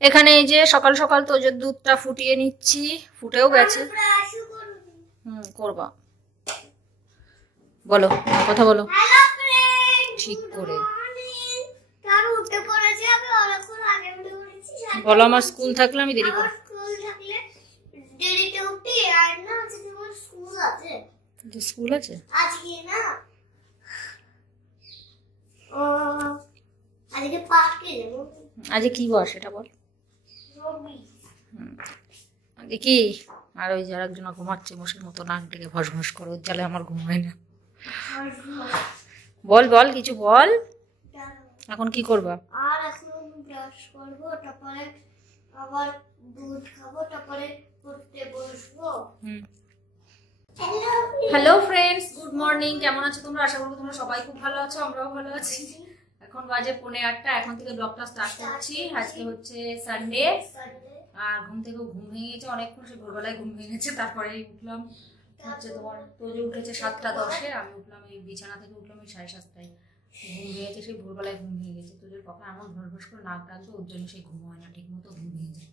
এখানে এই যে সকাল সকাল তো যে দুধটা ফুটিয়ে নিচ্ছি, ফুটেও গেছে। করবা, বলো কথা বলো ঠিক করে বলো। আমার স্কুল থাকলে আমি দেরি করি। স্কুল আছে আজকে কি বস এটা বল আজকে কি। আর ওই যার একজন ঘুমাচ্ছে মশার মতো নাক ডেকে ভস ভস করে, ওর জ্বালে আমার ঘুম হয় না। বল বল কিছু বল। এখন কি করবা? আর এখন ব্রাশ করব, তারপরে আবার দুধ খাবো, তারপরে পড়তে বসবো। Hello friends, good morning. কেমন আছো তোমরা? আশা করবো তোমরা সবাই খুব ভালো আছো, আমরাও ভালো আছি। এখন বাজে 8:45। এখন থেকে ব্লগটা স্টার্ট করছি। আজকে হচ্ছে সানডে, আর ঘুম থেকেও ঘুম ভেঙে গেছে অনেকক্ষণ। সে ভোরবেলায় ঘুম ভেঙে গেছে, তারপরে উঠলাম হচ্ছে তোমার তোজো উঠেছে 7:10-এ, আমি উঠলাম এই বিছানা থেকে উঠলাম এই 7:30টায়। ঘুম ভেঙেছে, সেই ভোরবেলায় ঘুম ভেঙে গেছে। তোজোর কখন এমন ভরভস করে নাক ডাকবে, ওর জন্য সেই ঘুম হয় না ঠিক মতো, ঘুম ভেঙে যায়।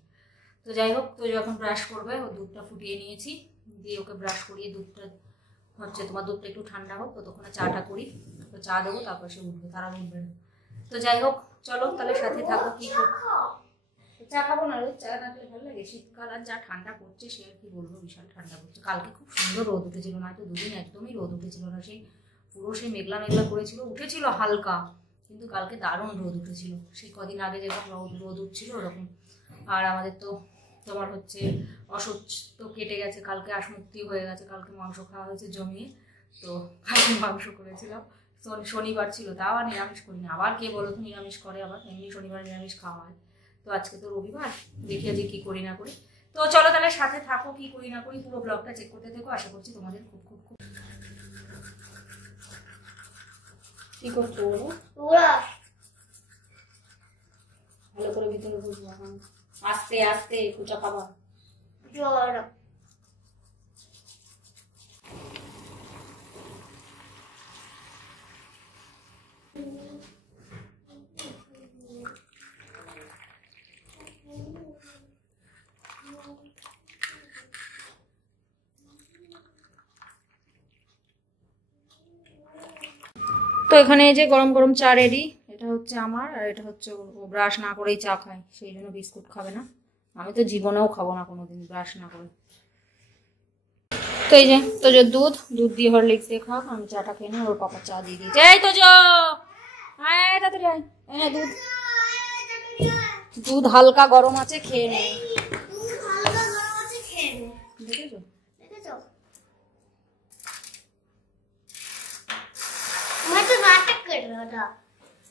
তো যাই হোক, তোজো এখন ব্রাশ করবে। ও দুধটা ফুটিয়ে নিয়েছি, দিয়ে ওকে ব্রাশ করিয়ে দুধটা হচ্ছে তোমার দুধটা একটু ঠান্ডা হোক, ততক্ষণে চাটা করি। তো চা দেবো, তারপর সে উঠবে, তারা উঠবে না। তো যাই হোক চলো তাহলে সাথে থাকো। কি চা খাবো না, রোজ চা না খেলে ভালো লাগে। শীতকাল আর যা ঠান্ডা পড়ছে সে আর কি বলবো, বিশাল ঠান্ডা পড়ছে। কালকে খুব সুন্দর রোদ উঠেছিল, না তো দুদিন একদমই রোদ উঠেছিল না। সেই পুরো সেই মেঘলা মেঘলা করেছিল, উঠেছিল হালকা, কিন্তু কালকে দারুণ রোদ উঠেছিল। সেই কদিন আগে যেরকম রোদ উঠছিল ওরকম। আর আমাদের তো তোমার হচ্ছে অসুচ তো কেটে গেছে, কালকে আসমুক্তি হয়ে গেছে। কালকে মাংস খাওয়া হয়েছে জমিয়ে, তো কালকে মাংস করেছিলাম। শনিবার ছিল, তাও আর নিরামিষ করিনি। আবার কে বলো তো নিরামিষ করে? আবার এমনি শনিবার নিরামিষ খাওয়া হয়। তো আজকে তো রবিবার, দেখি আজকে কি করি না করি। তো চলো তাহলে সাথে থাকো, কি করি না করি পুরো ব্লগটা চেক করতে থেকো। আশা করছি তোমাদের খুব খুব খুব কি করতে বলো, ভালো করে ভিতরে বুঝবো। আস্তে আস্তে কুচা খাবা। তো এখানে এই যে গরম গরম চা রেডি। এটা হচ্ছে আমার, আর এটা হচ্ছে ও ব্রাশ না করেই চা খায়, সেই জন্য বিস্কুট খাবে না। আমি তো জীবনেও খাবো না কোনোদিন ব্রাশ না করে। তো এই যে তোজোর দুধ দিয়ে হরলিক্স দিয়ে খাও, আমি চাটা খেয়ে নিই। ওর পাপা চা দিয়ে দিয়েছে। এই তোজো আয় তাড়াতাড়ি আয়, দুধ দুধ হালকা গরম আছে, খেয়ে নে। দেখেছো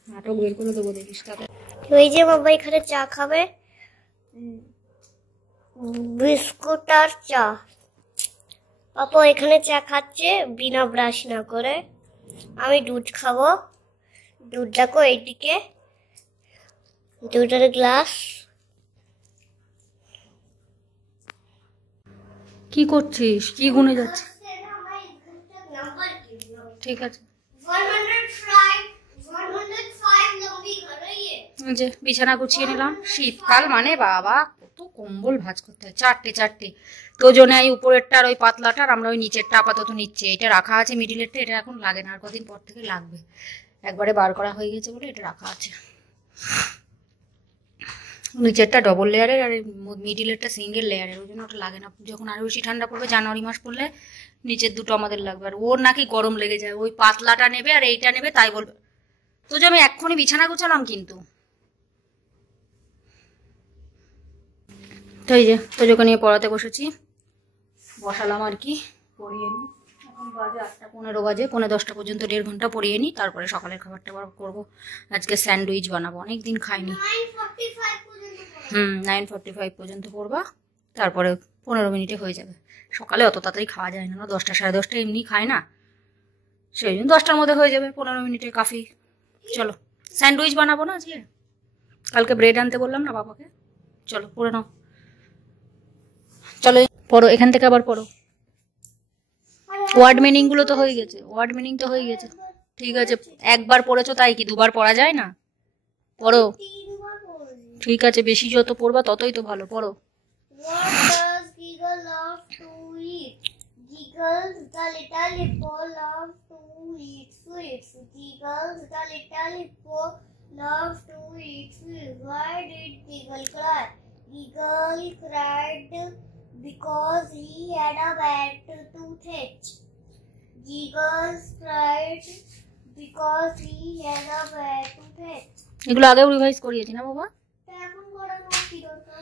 নাটক বের করে দেবো, দেখিস। ওই যে বাবা এখানে চা খাবে, বিস্কুট আর চা। পাপা এখানে চা খাচ্ছে বিনা ব্রাশ না করে। আমি দুধ খাবো, দুধ দেখো এইদিকে, দুধের গ্লাস। কি করছিস? কি গুনে যাচ্ছে? ঠিক আছে, যে বিছানা গুছিয়ে নিলাম। শীতকাল মানে বাবা কত কম্বল ভাঁজ করতে হয়, 4টে। তো জন্য উপরেরটা আর ওই পাতলাটার, আমরা ওই নিচেরটা আপাতত নিচ্ছি। এটা রাখা আছে মিডিলেরটা, এটা এখন লাগে না, আর কদিন পর থেকে লাগবে। একবারে বার করা হয়ে গেছে বলে এটা রাখা আছে। নিচেরটা ডবল লেয়ারের আর মিডিলেরটা সিঙ্গেল লেয়ারের, ওই জন্য ওটা লাগে না। যখন আরো বেশি ঠান্ডা পড়বে, জানুয়ারি মাস পড়লে, নিচের দুটো আমাদের লাগবে। আর ওর নাকি গরম লেগে যায়, ওই পাতলাটা নেবে আর এইটা নেবে, তাই বলবে। তো যে আমি এক্ষুনি বিছানা গুছালাম কিন্তু। তো এই যে তোজোকে নিয়ে পড়াতে বসেছি, বসালাম আর কি, পড়িয়ে নিই। এখন বাজে 8:15 বাজে, 9:30 পর্যন্ত 1.5 ঘন্টা পড়িয়ে নিই, তারপরে সকালের খাবারটা করবো। আজকে স্যান্ডউইচ বানাবো, অনেকদিন খাইনি। 9:45 পর্যন্ত পড়বা, তারপরে 15 মিনিটে হয়ে যাবে। সকালে অত তাড়াতাড়ি খাওয়া যায় না, 10টা সাড়ে 10টা এমনি খায় না, সেই জন্য 10টার মধ্যে হয়ে যাবে, 15 মিনিটে কাফি। চলো স্যান্ডউইচ বানাবো না আজকে, কালকে ব্রেড আনতে বললাম না বাবাকে। চলো পড়ে নাও, চলো পড়ো, এখান থেকে আবার পড়ো। ওয়ার্ড মিনিং গুলো তো হয়ে গেছে, ওয়ার্ড মিনিং তো হয়ে গেছে। ঠিক আছে, একবার পড়েছো তাই কি দুবার পড়া যায় না? পড়ো, ঠিক আছে, বেশি যত পড়বা ততই তো ভালো। পড়ো। What does Giggle love to eat? Giggles the little hippo loves to eat sweets. Giggles the little hippo loves to eat sweets. Why did Giggle cry? Giggle cried because he had a bad toothache. Giggle cried because he had a bad toothache. এগুলো আগেও revise করিয়েছি না বাবা? এখন করানো কি দরকার?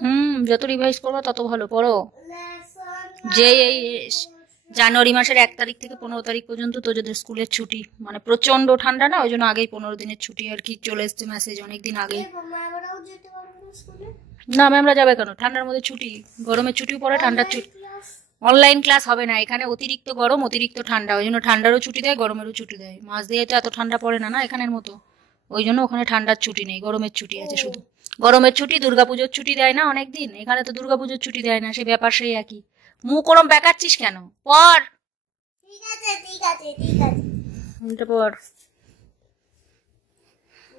যত রিভাইজ করবা তত ভালো। পড়ো। Lesson যে এই জানুয়ারি মাসের 1 তারিখ থেকে 15 তারিখ পর্যন্ত তোদের স্কুলের ছুটি, মানে প্রচন্ড ঠান্ডা না, ওই জন্য আগেই 15 দিনের ছুটি আর কি চলে এসছে মেসেজ অনেকদিন আগেই। মামারাও যেতে পারবে না স্কুলে? না ম্যামরা যাবে কেন, ঠান্ডার মধ্যে ছুটি, গরমের ছুটিও পড়ে ঠান্ডার ছুটি। অনলাইন ক্লাস হবে না এখানে, অতিরিক্ত গরম অতিরিক্ত ঠান্ডা, ওই জন্য ঠান্ডারও ছুটি দেয় গরমেরও ছুটি দেয়। মাস দিয়ে তো এত ঠান্ডা পড়ে না না এখানের মতো, ওই জন্য ওখানে ঠান্ডার ছুটি নেই, গরমের ছুটি আছে শুধু। গরমের ছুটি, দুর্গাপুজোর ছুটি দেয় না অনেকদিন, এখানে তো দুর্গাপুজোর ছুটি দেয় না, সে ব্যাপার সেই একই। মুখ ওরম বেকাচ্ছিস কেন, পড়। ঠিক আছে ঠিক আছে ঠিক আছে। এটা পড়।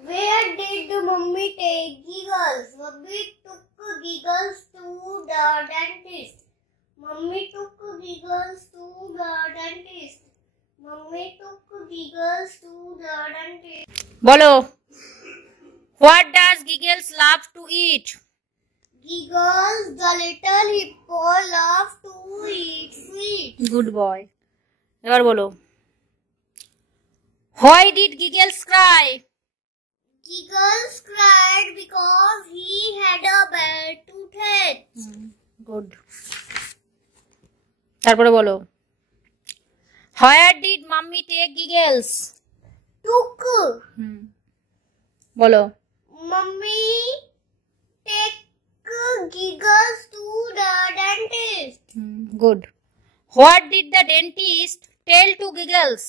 Where did mommy take Giggles? Mommy took Giggles to the dentist. Mommy took Giggles to the dentist. Mommy took Giggles to the dentist. বলো। What does Giggles love to eat? Giggles the little hippo loves to eat sweets. Good boy. এবার বলো। Why did Giggles cry? Giggles cried because he had a bad toothache. Good. তারপরে বলো। Where did mommy take Giggles? Took. বলো। Mommy take Giggles to the dentist. Good. What did the dentist tell to Giggles?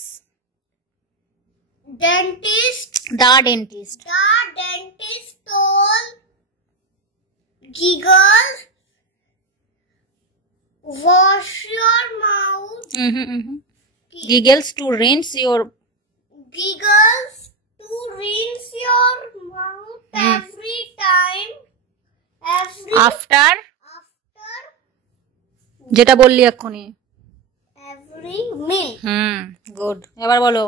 Dentist. The dentist. The dentist told Giggles, wash your mouth. Giggles to rinse your. Giggles to rinse your mouth every time. After. After যেটা বললি এক্ষুনি। every meal. Good. এবার বলো।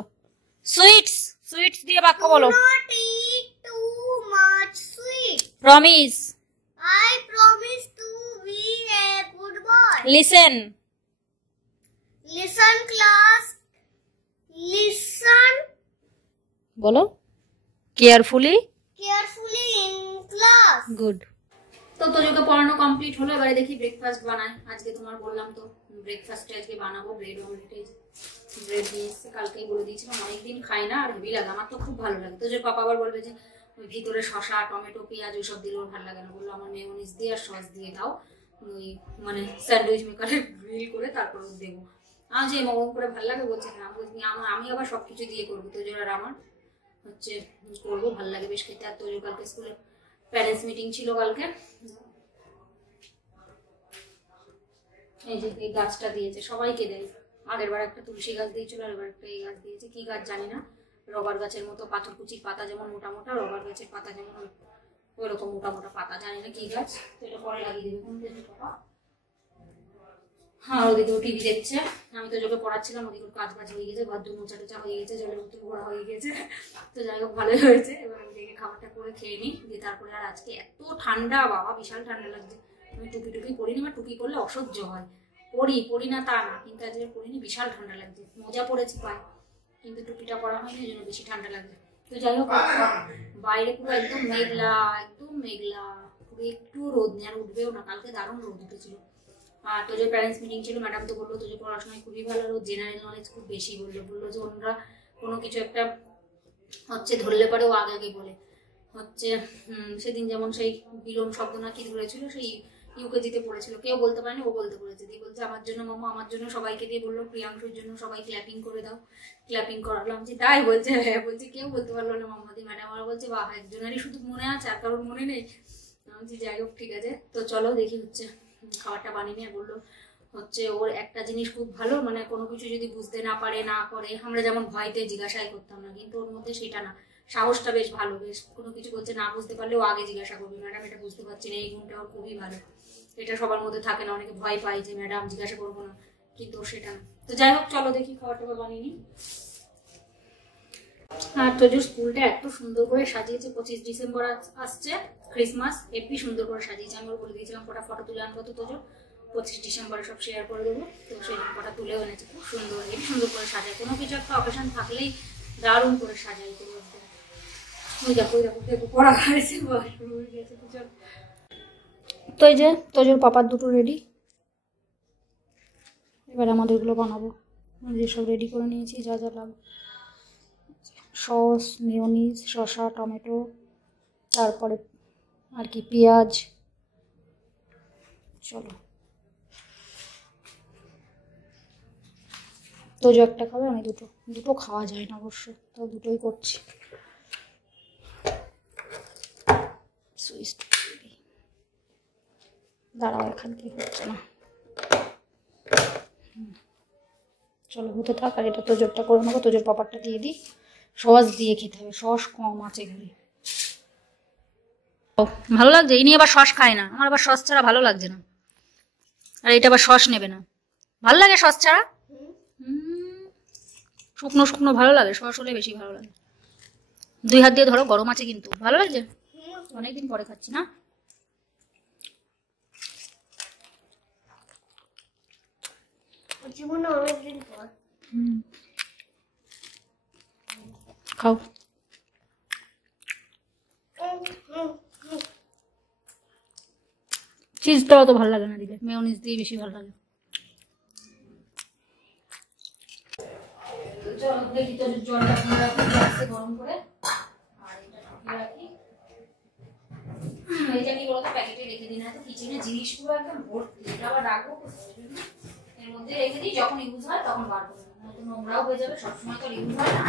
Sweets. Sweets দিয়ে বাক্য বলো। Do not eat too much sweet. Promise. I promise to be a good boy. Listen. Listen class. Listen বলো। Carefully. carefully in class. Good. তো তোজোকে পড়ানো কমপ্লিট হলো, এবারে দেখি ব্রেকফাস্ট বানাই। আজকে তোমার বললাম তো ব্রেকফাস্টে আজকে বানাবো ব্রেড অমলেট। ব্রেড নিয়ে এসে কালকেই বলে দিয়েছিলাম, অনেকদিন খাই না আর হেভি লাগে, আমার তো খুব ভালো লাগে। তোজোর পাপা আবার বলবে যে ওই ভিতরে শসা টমেটো পেঁয়াজ ওইসব দিলেও ভালো লাগে না, বললো আমার মেয়োনিজ দিয়ে আর সস দিয়ে দাও, ওই মানে স্যান্ডউইচ মেকারে গ্রিল করে তারপর দেবো। আমার যে মরম করে ভালো লাগে বলছে হ্যাঁ, আমি আবার সবকিছু দিয়ে করবো, তোজোর আর আমার হচ্ছে করবো, ভালো লাগে বেশ খেতে। আর তোজো কালকে স্কুলে প্যারেন্টস মিটিং ছিল কালকে। এই যে এই গাছটা দিয়েছে, সবাইকে দেয়, আগের বার একটা তুলসী গাছ দিয়েছিল আর এবার একটা এই গাছ দিয়েছে, কি গাছ জানি না, রবার গাছের মতো, পাথরকুচির পাতা যেমন মোটা মোটা, রবার গাছের পাতা যেমন ওই রকম মোটা মোটা পাতা, জানি না কি গাছ, তো এটা পরে লাগিয়ে দেবে। হ্যাঁ ওদিকেও টিভি দেখছে, আমি তো যোগে পড়াচ্ছিলাম, ওদিকে কাজ বাজ হয়ে গেছে, ঘর ধুয়ে মোচা টোচা হয়ে গেছে, জলের বোতল ভরা হয়ে গেছে, তো যাই হোক ভালোই হয়েছে। এবার ওদিকে খাবারটা করে খেয়ে নিই, দিয়ে তারপরে আর আজকে এত ঠান্ডা বাবা, বিশাল ঠান্ডা লাগছে। আমি টুপি টুপি পরিনি, বা টুপি পরলে অসহ্য হয়, পরি না তা না, কিন্তু আজকে পরিনি, বিশাল ঠান্ডা লাগছে। মোজা পড়েছি পায়ে, কিন্তু টুপিটা পরা হয়নি, ওই জন্য বেশি ঠান্ডা লাগছে। তো যাই হোক বাইরে পুরো একদম মেঘলা, একদম মেঘলা, পুরো একটু রোদ নেই, আর উঠবেও না, কালকে দারুণ রোদ উঠেছিল। আর তোজোর প্যারেন্টস মিটিং ছিল, ম্যাডাম তো বললো তোজোর পড়াশোনায় খুবই ভালো, আর জেনারেল নলেজ খুব বেশি বললো যে ওনারা কোনো কিছু একটা হচ্ছে ধরলে পরে ও আগে আগে বলে হচ্ছে। সেদিন যেমন সেই বিলোম শব্দ না কি ধরেছিল, সেই ইউকেজিতে পড়েছিল, কেউ বলতে পারেনি, ও বলতে পড়েছে, দিয়ে বলছে আমার জন্য মামা, আমার জন্য সবাইকে দিয়ে বললো প্রিয়াংশুর জন্য সবাই ক্ল্যাপিং করে দাও, ক্ল্যাপিং করালাম। যে তাই বলছে, হ্যাঁ বলছে, কেউ বলতে পারলো না মাম্মা দি। ম্যাডাম আর বলছে বাহ, একজনেরই শুধু মনে আছে আর কারোর মনে নেই। আমি যাই হোক ঠিক আছে, তো চলো দেখি হচ্ছে খাবারটা বানিয়ে নিয়ে। বললো হচ্ছে ওর একটা জিনিস খুব ভালো, মানে কোনো কিছু যদি বুঝতে না পারে না করে, আমরা যেমন ভয়তে জিজ্ঞাসাই করতাম না, কিন্তু ওর মধ্যে সেটা না, সাহসটা বেশ ভালো, বেশ কোনো কিছু বলছে না বুঝতে পারলেও আগে জিজ্ঞাসা করবে, ম্যাডাম এটা বুঝতে পারছি না, এই গুণটা ওর খুবই ভালো। এটা সবার মধ্যে থাকে না, অনেকে ভয় পায় যে ম্যাডাম জিজ্ঞাসা করবো না, কিন্তু সেটা না। তো যাই হোক চলো দেখি খাবার টাবার বানিয়ে নিই। আর তোজোর স্কুলটা এত সুন্দর করে সাজিয়েছে, 25 ডিসেম্বর আসছে, ক্রিসমাস, হেপি সুন্দর করে সাজিয়েছে। আমি ওর বলে দিয়েছিলাম কটা ফটো তুলে আনবো, তো তোজো 25 ডিসেম্বরে সব শেয়ার করে দেবো। তো সেই কটা তুলেও এনেছে, খুব সুন্দর, হেপি সুন্দর করে সাজায়। কোনো কিছু একটা অকেশন থাকলেই দারুণ করে সাজাই। ওই দেখো ওই দেখো দেখো পড়া খাইছে, শুরু হয়ে গেছে। তো চল, তো এই যে তোজোর পাপার দুটো রেডি, এবার আমাদেরগুলো বানাবো। যেসব রেডি করে নিয়েছি যা যা লাগবে, সস, মেয়োনিজ, শসা, টমেটো, তারপরে আর কি পেঁয়াজ। চলো, তোজো একটা খাবে, আমি দুটো। দুটো খাওয়া যায় না অবশ্য, তো দুটোই করছি। দাঁড়াও, এখান থেকে হচ্ছে না, চলো হতে থাক। আর এটা তোজোরটা করে নেবো, তোজোর পাপারটা দিয়ে দিই। সস দিয়ে খেতে হবে, সস কম আছে এখানে। ভালো লাগছে, ইনি আবার সস খায় না, আমার আবার সস ছাড়া ভালো লাগছে না। আর এটা আবার সস নেবে না, ভালো লাগে সস ছাড়া। শুকনো শুকনো ভালো লাগে, সস হলে বেশি ভালো লাগে। 2 হাত দিয়ে ধরো, গরম আছে কিন্তু। ভালো লাগছে, অনেকদিন পরে খাচ্ছি না। জীবনে অনেকদিন পর। খাও। চিজটাও তো ভালো লাগে না দিলে, মেয়োনিজ দিয়ে বেশি ভালো লাগে। দেখি তো জলটা গরম করে, আর এটা রাখি। এটা কি বলতো, প্যাকেটে রেখে দিই না তো, কিচেনে জিনিসগুলো একদম ভর্তি। এটা আবার রাখবো এর মধ্যে, রেখে দিই, যখন ইউজ হয় তখন বার করে নেবো, নতুন নোংরাও হয়ে যাবে। সবসময় তো ইউজ হয় না,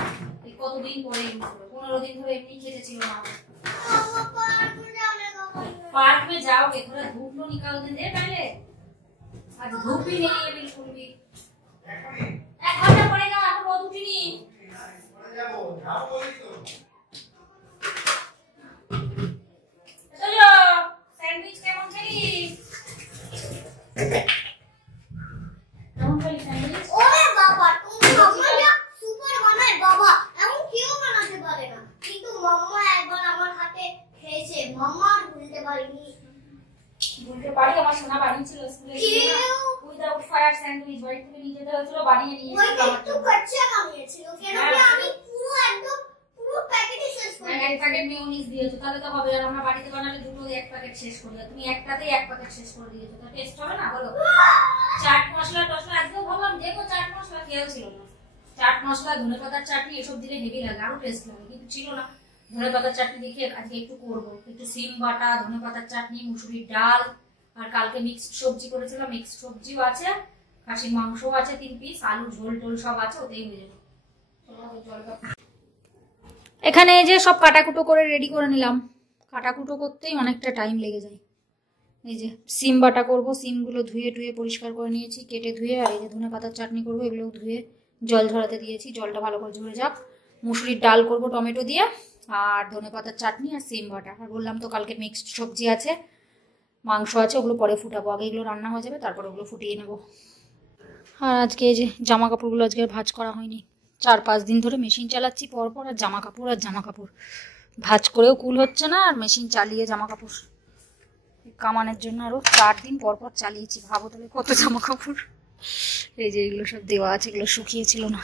কতদিন পরে ইউজ করবো। 15 দিন ধরে এমনি খেতে ছিল না। पार्क में जाओगे, थोड़ा धूप तो निकाल दे पहले, आज धूप भी नहीं है बिल्कुल भी। 1 घंटा पड़ेगा, এখন রোদ উঠিনি। চলো, স্যান্ডউইচ কেমন খেলি? কেমন খেলি স্যান্ডউইচ? ওরে বাবা, তুমি মাম্মা সুপার বানায় বাবা, এমন কেউ বানাতে পারে না। কিন্তু মাম্মা একবার আমার হাতে খেয়েছে, মাম্মা ভুলতে পারিনি। বলতে পারি, আমার সোনা বানিয়েছিল স্কুলে গিয়ে না, উইদাউট ফায়ার স্যান্ডউইচ বাড়ি থেকে নিয়ে যেতে হয়েছিল, বানিয়ে নিয়ে এসেছিল আমার জন্য। কচ্চা বানিয়েছিল, কেন কি আমি পুরো একদম পুরো প্যাকেটই শেষ করে দিয়েছি। 1 প্যাকেট মেয়োনিজ দিয়েছো, তাহলে তো হবে। আর আমরা বাড়িতে বানালে দুটো 1 প্যাকেট শেষ করি, তুমি একটাতেই 1 প্যাকেট শেষ করে দিয়েছো, তো টেস্ট হবে না বলো? চাট মশলা টসলা আজকেও ভাবলাম দেখো, চাট মশলা খেয়েও ছিল না। চাট মশলা, ধনেপাতার চাটনি এসব দিলে হেভি লাগে, আরো টেস্ট লাগে, কিন্তু ছিল না। ধনেপাতার চাটনি দেখে আজকে একটু করবো, একটু সিম বাটা, ধনেপাতার চাটনি, মুসুরির ডাল, আর কালকে মিক্সড সবজি করেছিলাম, মিক্সড সবজিও আছে, খাসির মাংসও আছে 3 পিস, আলু ঝোল টোল সব আছে, ওতেই হয়ে যাবে। এখানে এই যে সব কাটাকুটো করে রেডি করে নিলাম। কাটাকুটো করতেই অনেকটা টাইম লেগে যায়। এই যে সিম বাটা করবো, সিমগুলো ধুয়ে টুয়ে পরিষ্কার করে নিয়েছি, কেটে ধুয়ে। আর এই যে ধনেপাতার চাটনি করবো, এগুলো ধুয়ে জল ঝরাতে দিয়েছি, জলটা ভালো করে ঝরে যাক। মুসুরির ডাল করবো টমেটো দিয়ে, আর ধনেপাতার চাটনি আর সিম বাটা। আর বললাম তো কালকে মিক্সড সবজি আছে, মাংস আছে, ওগুলো পরে ফুটাবো, আগে এগুলো রান্না হয়ে যাবে, তারপরে ওগুলো ফুটিয়ে নেবো। আর আজকে এই যে জামা কাপড়গুলো আজকে ভাঁজ করা হয়নি, 4-5 দিন ধরে মেশিন চালাচ্ছি পরপর, আর জামা কাপড় ভাঁজ করেও কুল হচ্ছে না, আর মেশিন চালিয়ে জামা কাপড় কামানের জন্য আরো 4 দিন পরপর চালিয়েছি। ভাবো তাহলে কত জামা কাপড়। এই যে এগুলো সব দেওয়া আছে, এগুলো শুকিয়েছিল না,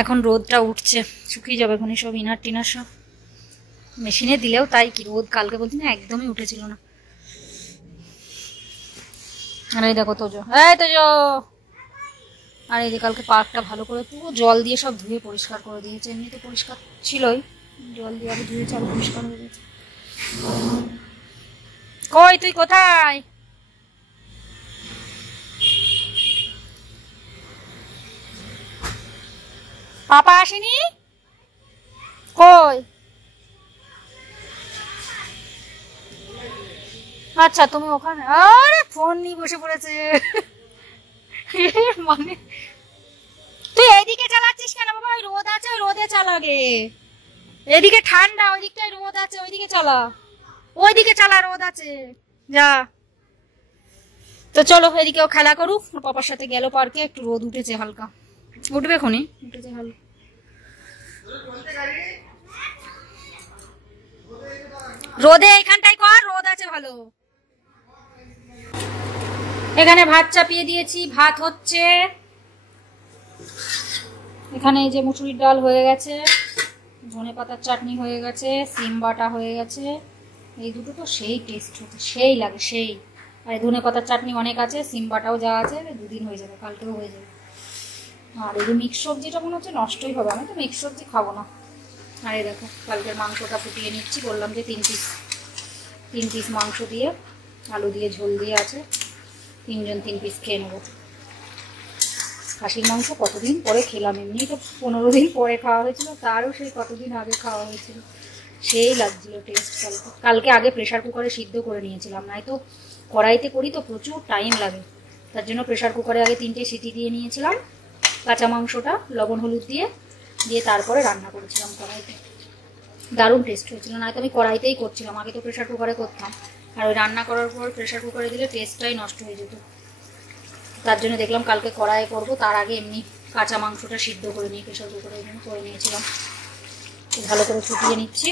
এখন রোদটা উঠছে, শুকিয়ে যাবে এখন সব। ইনার টিনার সব মেশিনে দিলেও তাই, কি রোদ, কালকে বলছি না একদমই উঠেছিল না। আর এই দেখো তোজো, এই তোজো। আর এই যে কালকে পার্কটা ভালো করে পুরো জল দিয়ে সব ধুয়ে পরিষ্কার করে দিয়েছে, এমনি তো পরিষ্কার ছিলই, জল দিয়ে আরো ধুয়েছে, আরো পরিষ্কার হয়ে গেছে। কই তুই কোথায়? পাপা আসেনি? কই? আচ্ছা তুমি ওখানে, আরে ফোন নিয়ে বসে পড়েছে। মানে তুই এইদিকে চালাচ্ছিস কেন বাবা? ওই রোদ আছে, ওই রোদে চালাগে। এদিকে ঠান্ডা, ওই দিকটায় রোদ আছে, ওইদিকে চালা, রোদ আছে, যা। তো চলো এদিকেও খেলা করুক, পাপার সাথে গেল পার্কে, একটু রোদ উঠেছে হালকা, উঠবে খনি, উঠেছে হালকা। রোদে এখানটাই কর, রোদ আছে ভালো। এখানে ভাত চাপিয়ে দিয়েছি, ভাত হচ্ছে। এখানে এই যে মুসুরির ডাল হয়ে গেছে, ধনেপাতার চাটনি হয়ে গেছে, সিম বাটা হয়ে গেছে। এই দুটো তো সেই টেস্ট হচ্ছে, সেই লাগে সেই। আর ধনেপাতার চাটনি অনেক আছে, সিম বাটাও যা আছে, 2 দিন হয়ে যাবে, কালকেও হয়ে যাবে। আর এই যে মিক্স সবজিটা মনে হচ্ছে নষ্টই হবে, আমি তো মিক্স সবজি খাবো না। আর এই দেখো কালকের মাংসটা ফুটিয়ে নিচ্ছি, বললাম যে 3 পিস মাংস দিয়ে আলু দিয়ে ঝোল দিয়ে আছে, 3 জন 3 পিস খেয়ে নেবো। খাসির মাংস কতদিন পরে খেলাম, এমনি তো 15 দিন পরে খাওয়া হয়েছিল, তারও সেই কতদিন আগে খাওয়া হয়েছিল, সেই লাগছিল টেস্ট। কালকে আগে প্রেশার কুকারে সিদ্ধ করে নিয়েছিলাম, নাই তো কড়াইতে করি তো প্রচুর টাইম লাগে, তার জন্য প্রেশার কুকারে আগে 3টে সিটি দিয়ে নিয়েছিলাম, কাঁচা মাংসটা লবণ হলুদ দিয়ে তারপরে রান্না করেছিলাম কড়াইতে, দারুণ টেস্ট হয়েছিল। না তো আমি কড়াইতেই করছিলাম, আগে তো প্রেশার কুকারে করতাম, আর ওই রান্না করার পর প্রেশার কুকারে দিলে টেস্টটাই নষ্ট হয়ে যেত, তার জন্য দেখলাম কালকে কড়াইয়ে করবো, তার আগে এমনি কাঁচা মাংসটা সিদ্ধ করে নিয়ে প্রেশার কুকারে করে নিয়েছিলাম। ভালো করে ফুটিয়ে নিচ্ছি।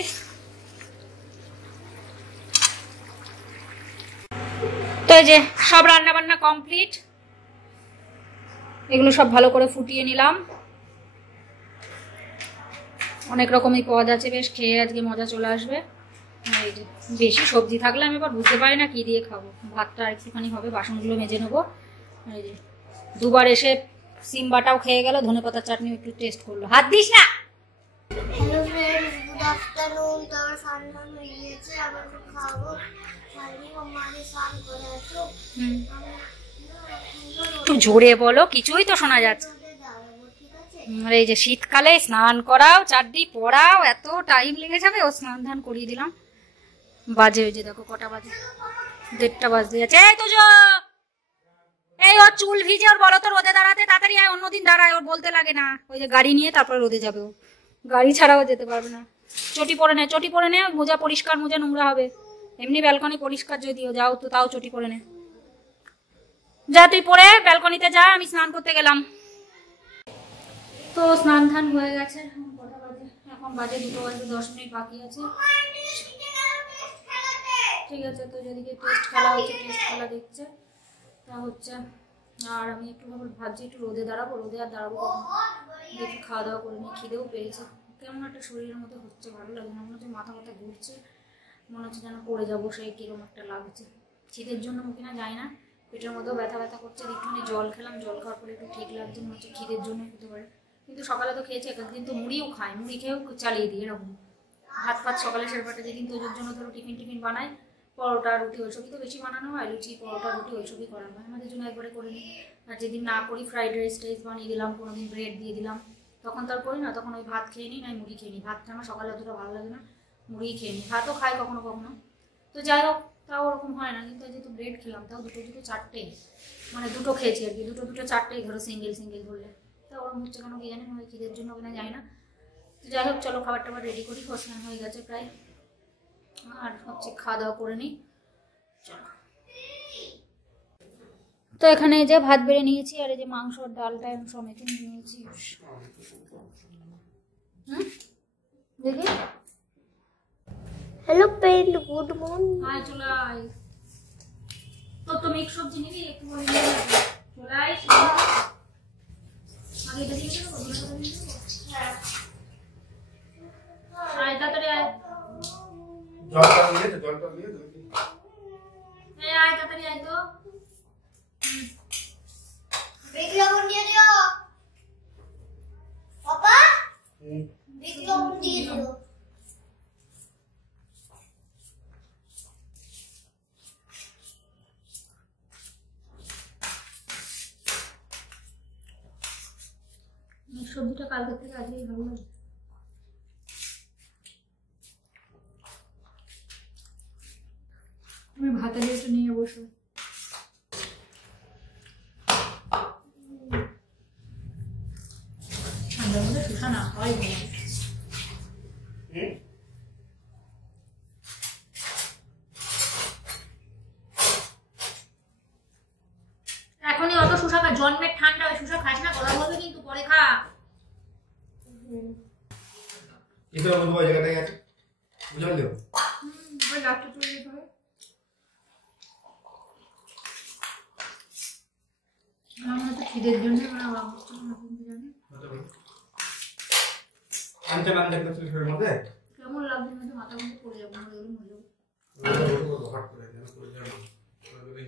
তো এই যে সব রান্না বান্না কমপ্লিট, এগুলো সব ভালো করে ফুটিয়ে নিলাম। অনেক রকমই পদ আছে, বেশ খেয়ে আজকে মজা চলে আসবে। এই যে বেশি সবজি থাকলে আমি এবার বুঝতে পারি না কি দিয়ে খাবো, ভাতটা একটুখানি হবে, বাসনগুলো মেজে নেবো। এই যে 2বার এসে সিম বাটাও খেয়ে গেল, ধনেপাতার চাটনি একটু টেস্ট করলো, হাত দিস না। Hello friends, good afternoon. তো আমার স্নান হয়ে গিয়েছে, আবার খাবো। একটু জোরে বলো, কিছুই তো শোনা যাচ্ছে। এই যে শীতকালে স্নান করাও, চাড্ডি পরাও, এত টাইম লেগে যাবে। ও স্নান ধান করিয়ে দিলাম, বাজে ওই যে দেখো কটা বাজে, 1:30 বাজতে যাচ্ছে। এই তো এই ওর চুল ভিজে, ওর বলো তো রোদে দাঁড়াতে, তাড়াতাড়ি আয়, অন্যদিন দাঁড়ায়, ওর বলতে লাগে না। ওই যে গাড়ি নিয়ে তারপরে রোদে যাবে, ও গাড়ি ছাড়াও যেতে পারবে না। চটি পরে নে, মোজা পরিষ্কার, মোজা নোংরা হবে। এমনি ব্যালকনি পরিষ্কার যদিও, যাও তো তাও চটি পরে নে। যা তুই পরে ব্যালকনিতে যা, আমি স্নান করতে গেলাম। তো স্নান ধান হয়ে গেছে, এখন বাজে 2:10 বাকি আছে। ঠিক আছে, তো যেদিকে টেস্ট খেলা হচ্ছে, টেস্ট খেলা দেখছে, তা হচ্ছে। আর আমি একটু ভাবছি একটু রোদে দাঁড়াবো, রোদে আর দাঁড়াবো কখন, দেখি খাওয়া দাওয়া করে নিই, খিদেও পেয়েছে। কেমন একটা শরীরের মধ্যে হচ্ছে, ভালো লাগে না, মনে হচ্ছে মাথা ঘুরছে, মনে হচ্ছে যেন পড়ে যাবো, সেই কিরকম একটা লাগছে। শীতের জন্য কিনা যায় না, পেটের মধ্যেও ব্যথা করছে। একটুখানি জল খেলাম, জল খাওয়ার পরে একটু ঠিক লাগছে, মনে হচ্ছে খিদের জন্য হতে পারে। কিন্তু সকালে তো খেয়েছি, একদিন তো মুড়িও খাই, মুড়ি খেয়েও চালিয়ে দিই এরকম। ভাত সকালে সেরপাটা যেদিন তোজোর জন্য ধরো টিফিন বানাই, পরোটা রুটি ওইসবই তো বেশি বানানো হয়, লুচি পরোটা রুটি ওইসবই করা হয়, আমাদের জন্য একবারে করে নিই। আর যেদিন না করি, ফ্রাইড রাইস বানিয়ে দিলাম, কোনোদিন ব্রেড দিয়ে দিলাম, তখন তার করি না, তখন ওই ভাত খেয়ে নিই, না মুড়ি খেয়ে নিই। ভাতটা আমার সকালে অতটা ভালো লাগে না, মুড়ি খেয়ে নিই। ভাতও খাই কখনো কখনো, তো যাই হোক, তাও ওরকম হয় না। কিন্তু যেহেতু ব্রেড খেলাম, তাও দুটো 4টে, মানে 2টো খেয়েছি আর কি, 2 4টেই ধরো সিঙ্গেল ধরলে, তা ওরকম হচ্ছে কেন কি জানি, হয় খিদের জন্য কিনা যায় না। তো যাই হোক, চলো খাবার টাবার রেডি করি, স্নান হয়ে গেছে প্রায়, আর হচ্ছে খাওয়া দাওয়া করে নিই, চলো। তো এখানে যে ভাত বেড়ে নিয়েছি, আর এই যে মাংস ডালটা আমি সমেত নিয়েছি। দেখি, হ্যালো ফ্রেন্ড, গুড মর্নিং। আয় চলে আয়, তো মিক্স সবজি নিবি একটু, বলে নিয়ে চলে আয়। আগে এটা দিয়ে দেবো, হ্যাঁ আয় তাড়াতাড়ি আয়, জলটা নিয়ে তো আয় তাড়াতাড়ি আয় তো। বিট লবণ দিয়ে দিও পাপা, বিট লবণ দিয়ে দিও। সবজিটা কালকে থেকে আজকেই ভালো লাগে। তুমি ভাতে দিয়ে একটু নিয়ে বসো। ঠান্ডার মধ্যে শুষা না হয়, আবার জন্মের ঠান্ডা ওই সুসা খাস না, গলা বলবে কিন্তু পরে খা। এটা বন্ধু ওই জায়গাটায় আছে বুঝাল দিও ওই ডাক্তার চলে যেতে হবে। আমার তো খিদের জন্য মানে বাবা হচ্ছে না কিন্তু জানি আনতে নাম দেখতে শরীরের মধ্যে কেমন লাগছে, মানে মাথা মধ্যে পড়ে যাবো মরে গেলে মরে যাবো। ওটা ঘাট করে দেন করে যাও করে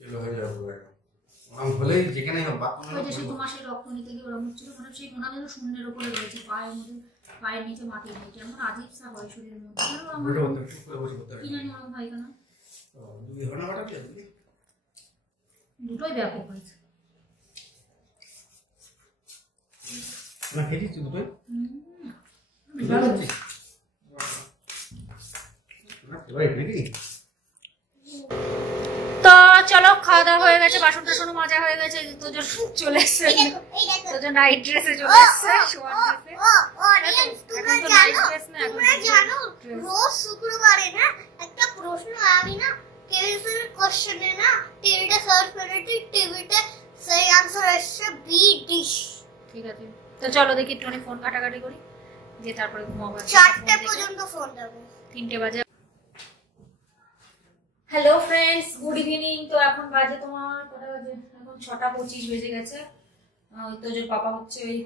এলো হয়ে যাবে আম বলে যেখানে বাপ ওই যে 6 মাসের রক্ত নিতে গিয়ে ওরকম হচ্ছিল, মানে সেই মোনাদের শূন্যের উপরে রয়েছে, পায়ের মধ্যে পায়ের নিচে মাটির নিচে, এমন আজীব সা হয় শরীরের মধ্যে। ওটা বন্ধ করে বসে করতে হবে কি জানি ওরকম হয় কেন, দুই ঘন্টা কাটা কি দুটোই ব্যাপক হয়েছে। না খেয়েছিস দুটোই ভালো না ফেভারিট নাকি? তো চলো খাওয়া দাওয়া হয়ে গেছে, বাসন টাসনও মাজা হয়ে গেছে, তোজন চলে এসছে, তোজন নাইট ড্রেসে চলে এসছে, শোয়ার ড্রেসে। অডিয়েন্স তোমরা এখন তো night জানো, dress না, এখন তোমরা তো জানো dress। রোজ শুক্রবারে না একটা প্রশ্ন আমি না টেলিভিশনের কোশ্চেনে না টিভিতে সার্চ করেছি, টিভিতে সেই আনসার এসছে বি ডিশ। ঠিক আছে, তো চলো দেখি একটুখানি ফোন কাটাকাটি করি, দিয়ে তারপরে ঘুমাবো। 4টা পর্যন্ত ফোন দেবো। 3টে বাজে। Hello friends, good evening. তো এখন বাজে তোমার কটা বাজে, এখন 6:25 বেজে গেছে। ওই তো যে পাপা হচ্ছে ওই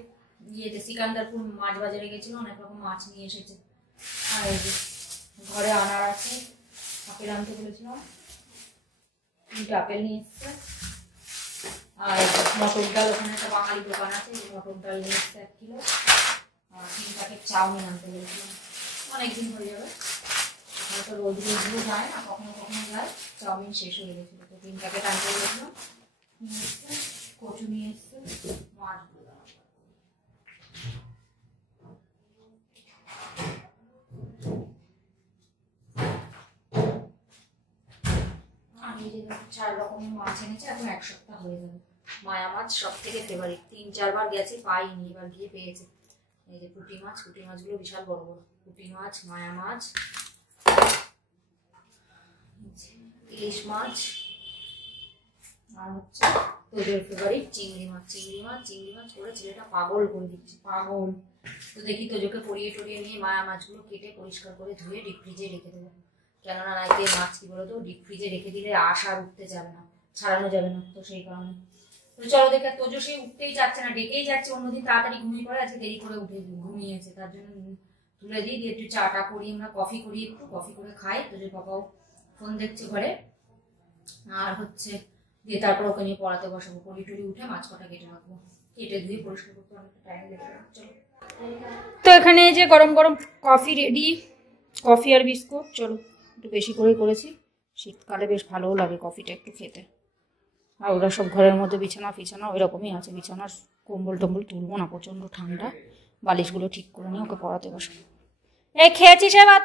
ইয়েতে সিকান্দারপুর মাছ বাজারে গেছিল, অনেক রকম মাছ নিয়ে এসেছে। আর এই যে ঘরে আনার আছে, আপেল আনতে বলেছিলাম, 3টা আপেল নিয়ে এসছে। আর মটর ডাল, ওখানে একটা বাঙালি দোকান আছে, মটর ডাল নিয়ে এসছে 1 কিলো। আর 3 প্যাকেট চাউমিন আনতে বলেছিলাম, অনেকদিন হয়ে যাবে, হয়তো রোজ রোজগুলো যায় না, কখনো কখনো যায়। চাউমিন শেষ হয়ে গেছিলো, তো 3 প্যাকেট আনতে বলেছিলাম, নিয়ে এসছে। কচু নিয়ে এসছে, মাছগুলো আমি যে 4 রকমের মাছ এনেছে, এখন 1 সপ্তাহ হয়ে যাবে। মায়া মাছ সব থেকে ফেভারিট, 3-4 বার গেছে পাইনি, এবার গিয়ে পেয়েছে। এই যে পুঁটি মাছ, পুঁটি মাছগুলো বিশাল বড় বড়, পুঁটি মাছ, মায়া মাছ, ইলিশ মাছ, আর হচ্ছে তোদের ফেভারিট চিংড়ি মাছ। চিংড়ি মাছ চিংড়ি মাছ করে ছেলেটা পাগল করে দিচ্ছে, পাগল। তো দেখি তোজোকে পরিয়ে টরিয়ে নিয়ে মায়া মাছগুলো কেটে পরিষ্কার করে ধুয়ে ডিপ ফ্রিজে রেখে দেবো, কেননা নাইতে মাছ কি বলতো ডিপ ফ্রিজে রেখে দিলে আশ আর উঠতে যাবে না, ছাড়ানো যাবে না, তো সেই কারণে। তো চলো দেখে, তোজো সে উঠতেই যাচ্ছে না, ডেকেই যাচ্ছে, অন্যদিন তাড়াতাড়ি ঘুমিয়ে পড়ে, আজকে দেরি করে উঠে ঘুমিয়েছে, তার জন্য তুলে দিই, দিয়ে একটু চাটা করি, আমরা কফি করি, একটু কফি করে খাই। তোজোর পাপাও ফোন দেখছে ঘরে, আর হচ্ছে দিয়ে তারপর ওকে নিয়ে পড়াতে বসাবো, পড়ি টড়ি উঠে মাছ কটা কেটে রাখবো, কেটে ধুয়ে পরিষ্কার করতে অনেকটা টাইম লেগে যাবে। চলো, তো এখানে যে গরম গরম কফি রেডি, কফি আর বিস্কুট, চলো একটু বেশি করেই করেছি, শীতকালে বেশ ভালোও লাগে কফিটা একটু খেতে। আর ওরা সব ঘরের মধ্যে বিছানা ফিছানা ওই রকমই আছে, বিছানার কম্বল টম্বল তুলবো না, প্রচণ্ড ঠান্ডা, বালিশগুলো ঠিক করে নিয়ে ওকে পড়াতে বসাবো। এই খেয়েছিস এবার?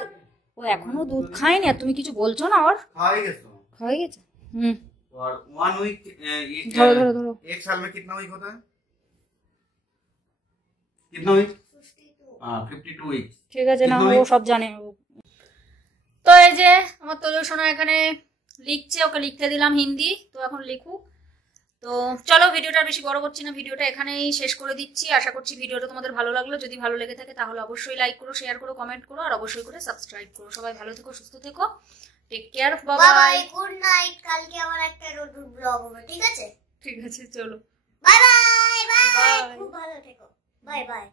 ও এখনো দুধ খায়নি, আর তুমি কিছু বলছো না? ওর खाई गए খাওয়াই গেছে। হুম, और 1 वीक ধরো ধরো ধরো। 1 साल में कितना वीक होता है? कितना वीक? 52 वीक। ঠিক আছে, না ও সব জানে। তো এই যে আমার তোজো সোনা এখানে লিখছে, ওকে লিখতে দিলাম হিন্দি, তো এখন লিখুক। তো চলো ভিডিওটা বেশি বড় করছি না, ভিডিওটা এখানেই শেষ করে দিচ্ছি। আশা করছি ভিডিওটা তোমাদের ভালো লাগলো, যদি ভালো লেগে থাকে তাহলে অবশ্যই লাইক করো, শেয়ার করো, কমেন্ট করো, আর অবশ্যই করে সাবস্ক্রাইব করো। সবাই ভালো থেকো, সুস্থ থেকো, take care, bye bye bye. Bye, good night. কালকে আমার একটা নতুন ব্লগ হবে, ঠিক আছে? ঠিক আছে, চলো, বাই বাই বাই, Bye. খুব ভালো থেকো, বাই বাই।